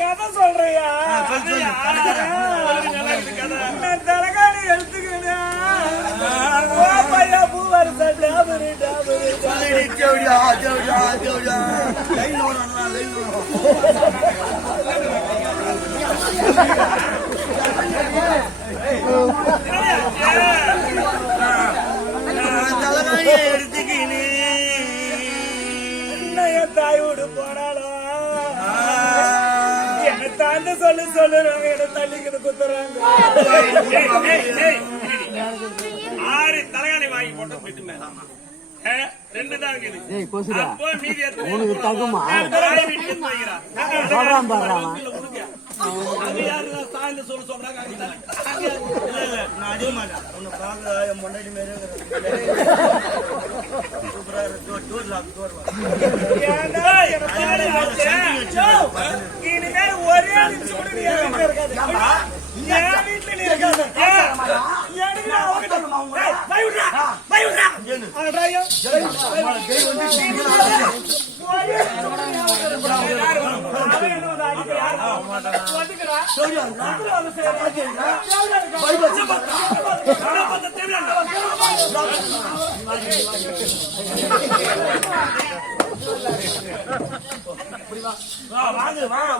கதை சொல்றியா? தலைகாணி எடுத்துக்கிறேன். பூ வருஷா டாபரு டாபரு தாயோடு போனாலும் என்ன தாண்ட சொல்லு சொல்லுறாங்க, என்ன தள்ளிக்கிட்டு குத்துறாங்க. 6 தலைகாணி வாங்கி போட்டு போயிட்டு மேலாமா 2 தான் இருக்குது. உனக்கு தகுமா சொல்றான் பாடுறான். அது யாரு சாயந்த சொல்றாங்க. நான் அதே மாட்டேன் உன்னை பார்க்க என் முன்னாடி மாரி இனிமேல் ஒரே நிமிஷம் கூட நீ இருக்காது. என் வீட்டுல நீ இருக்காது. வாங்க வாங்க